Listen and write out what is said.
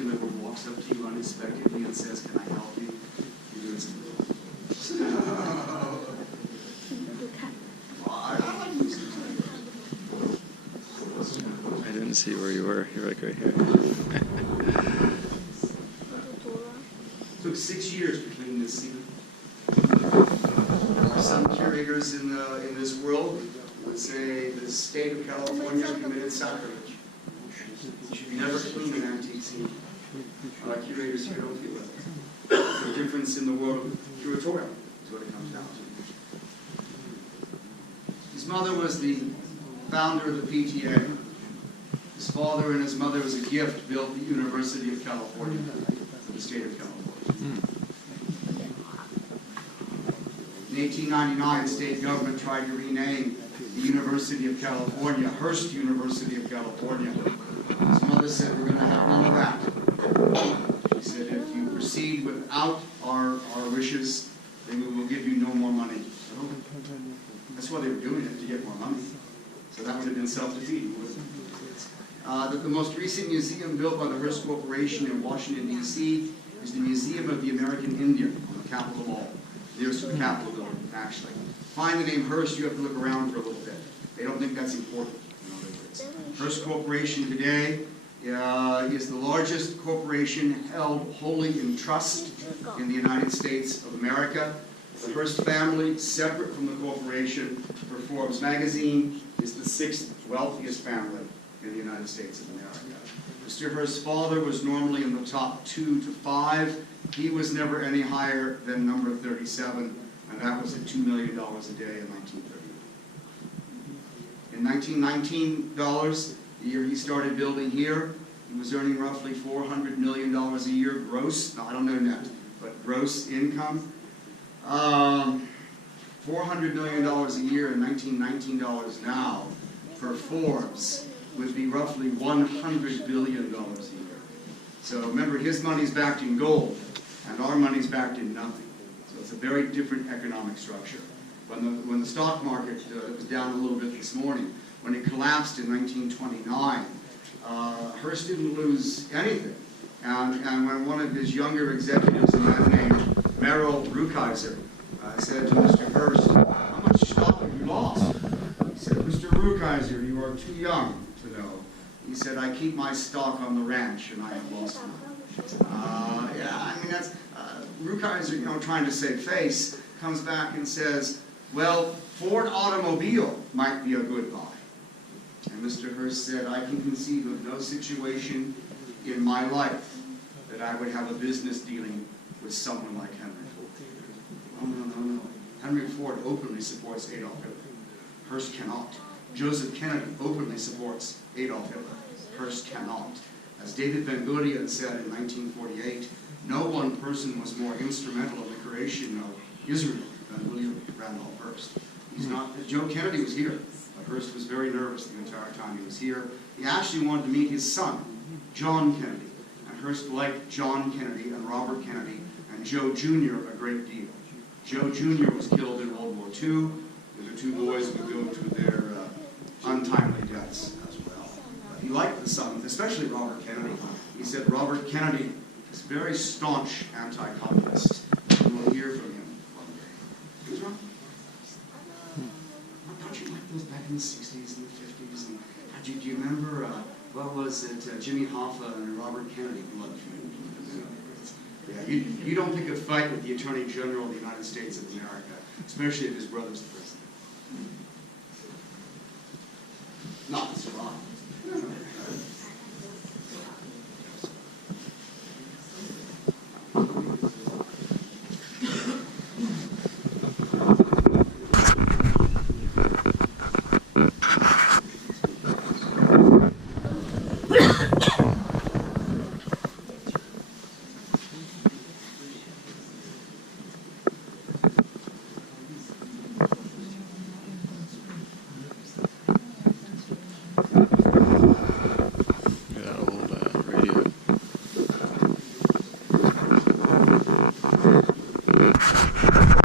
kid ever walks up to you unexpectedly and says, "Can I help you?" You do it. I didn't see where you were. You're like right here. Took 6 years between this scene. There are some curators in this world who would say the state of California committed sacrilege. You should never clean an antique scene. Curators here don't feel that. There's a difference in the world of curatorial, is what it comes down to. His mother was the founder of the PTA. His father and his mother, as a gift, built the University of California for the state of California. In 1899, the state government tried to rename the University of California Hearst University of California. His mother said, "We're going to have none of that." She said, "If you proceed without our wishes, then we will give you no more money." So that's why they were doing it, to get more money. So that would have been self-defeating, wouldn't it? The most recent museum built by the Hearst Corporation in Washington, D.C. is the Museum of the American Indian on the Capitol Mall. Nearest to the Capitol building, actually. Find the name Hearst, you have to look around for a little bit. They don't think that's important, in other words. Hearst Corporation today is the largest corporation held wholly in trust in the United States of America. The Hearst family, separate from the corporation, for Forbes magazine, is the 6th wealthiest family in the United States of America. Mr. Hearst's father was normally in the top 2 to 5. He was never any higher than number 37, and that was at $2 million a day in 1930. In 1919 dollars, the year he started building here, he was earning roughly $400 million a year gross. No, I don't know net, but gross income. $400 million a year in 1919 dollars now for Forbes would be roughly $100 billion a year. So remember, his money's backed in gold, and our money's backed in nothing. So it's a very different economic structure. When the stock market was down a little bit this morning, when it collapsed in 1929, Hearst didn't lose anything. And when one of his younger executives, a man named Merrill Rukeyser, said to Mr. Hearst, "How much stock have you lost?" He said, "Mr. Rukeyser, you are too young to know." He said, "I keep my stock on the ranch, and I have lost none." Yeah, I mean, that's Rukeyser, trying to save face, comes back and says, "Well, Ford automobile might be a good buy." And Mr. Hearst said, "I can conceive of no situation in my life that I would have a business dealing with someone like Henry Ford." Oh, no. Henry Ford openly supports Adolf Hitler. Hearst cannot. Joseph Kennedy openly supports Adolf Hitler. Hearst cannot. As David Ben Gurion said in 1948, no one person was more instrumental in the creation of Israel than William Randolph Hearst. He's not. Joe Kennedy was here, but Hearst was very nervous the entire time he was here. He actually wanted to meet his son, John Kennedy, and Hearst liked John Kennedy and Robert Kennedy and Joe Jr. a great deal. Joe Jr. was killed in World War II, and the two boys would go to their untimely deaths as well. He liked the son, especially Robert Kennedy. He said Robert Kennedy is very staunch anti-communist. We'll hear from him one day. Who's wrong? Don't you like those back in the 60s and the 50s? And do you remember, what was it, Jimmy Hoffa and Robert Kennedy blood feud? Yeah, you don't pick a fight with the Attorney General of the United States of America, especially if his brother's the president. Not so wrong.